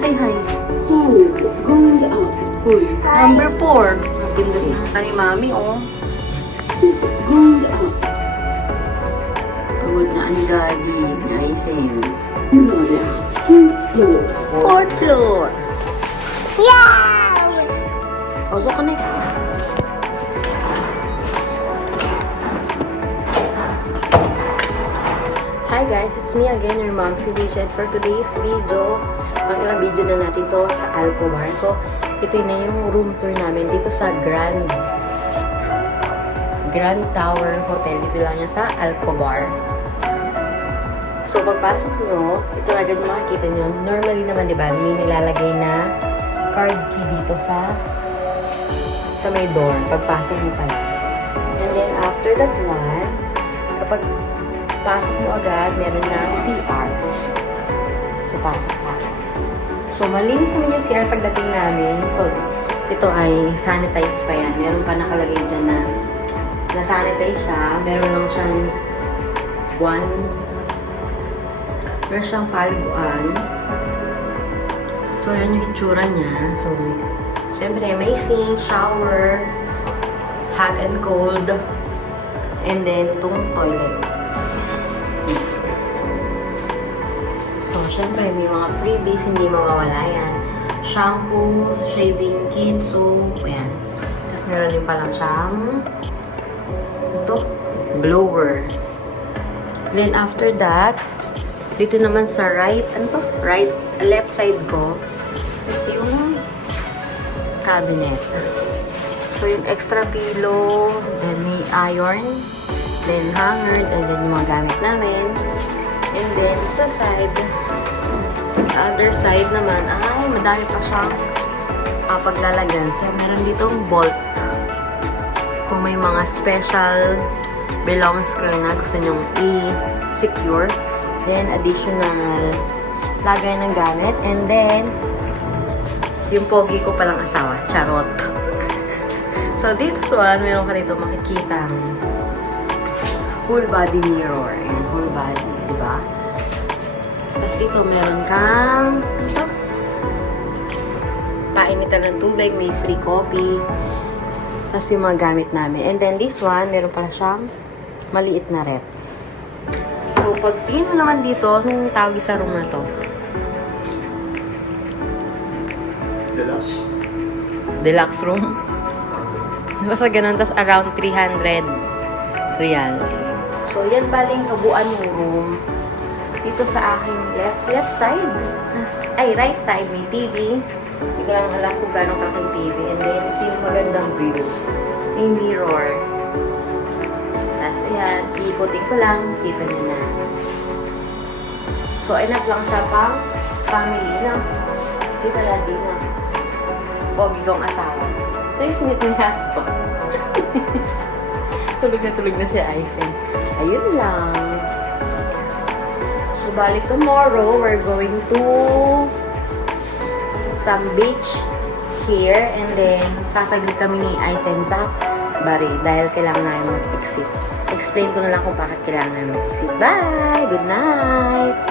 say hi. Sorry, going up. Uy, number 4. Napindot na. Ani mami, oh. Going up. Pagod na ang daddy. Ayusin. Gloria, fourth floor. 4th floor. Yeah! Oh, baka na. Hi guys, it's me again, your mom, si Rachel. For today's video, ilang video na natin to sa Alcobar. So, ito na yung room tour namin dito sa Grand Tower Hotel. Dito lang yan sa Alcobar. So, pagpasok nyo, ito agad makikita nyo. Normally naman, di ba, may nilalagay na card key dito sa may door. Pagpasok mo pala. And then, after that one, kapag pasok mo agad, meron na CR. So, pasok ka. So, malinis naman yung CR pagdating namin. So, ito ay sanitize pa yan. Meron pa nakalagay dyan na na-sanitize siya. Meron lang siyang meron siyang paliguan. So, yan yung itsura niya. So, syempre, may sink, shower, hot and cold, and then itong toilet. So, syempre, may mga freebies, hindi mawawala yan. Shampoo, shaving kit, soap, ayan. Tapos, meron din palang siyang ito, blower. Then, after that, dito naman sa left side ko, is yung cabinet. So, yung extra pillow, then may iron, then hanger, and then yung mga gamit namin. And then, sa side, the other side naman, ay, madami pa siyang paglalagyan. So, meron ditong bolt. Kung may mga special belongs kayo na gusto nyong i-secure. Then, additional lagay ng gamit. And then, yung pogi ko palang asawa. Charot. So, this one, meron ka dito makikita full body mirror. Ayan, full body. Diba? Tapos dito, meron kang ito. Painitan ng tubig. May free coffee. Tapos yung mga gamit namin. And then, this one, meron pala siyang maliit na rep. So, pag tingin mo naman dito, yung tawag sa room na to? Deluxe room. Basta ganun, tas around 300 reals. So, yan baling kabuuan yung room. Dito sa aking left side. Ay, right side, may TV. Hindi ko lang alam kung gano'ng kalaking TV. And then, ito yung magandang view. May mirror. Tapos, ayan, iikutin ko lang. Kita nyo na. So, enough lang siya pang family na. Kita lagi na. Pogi kong asawa. Please meet my husband. Tulog na si Aizen. Ayun lang. So, balik tomorrow, we're going to some beach here. And then, sasaglit kami ni Aizen sa Bari. Dahil kailangan namin mag-exit. Explain ko na lang kung bakit kailangan namin mag-exit. Bye! Good night!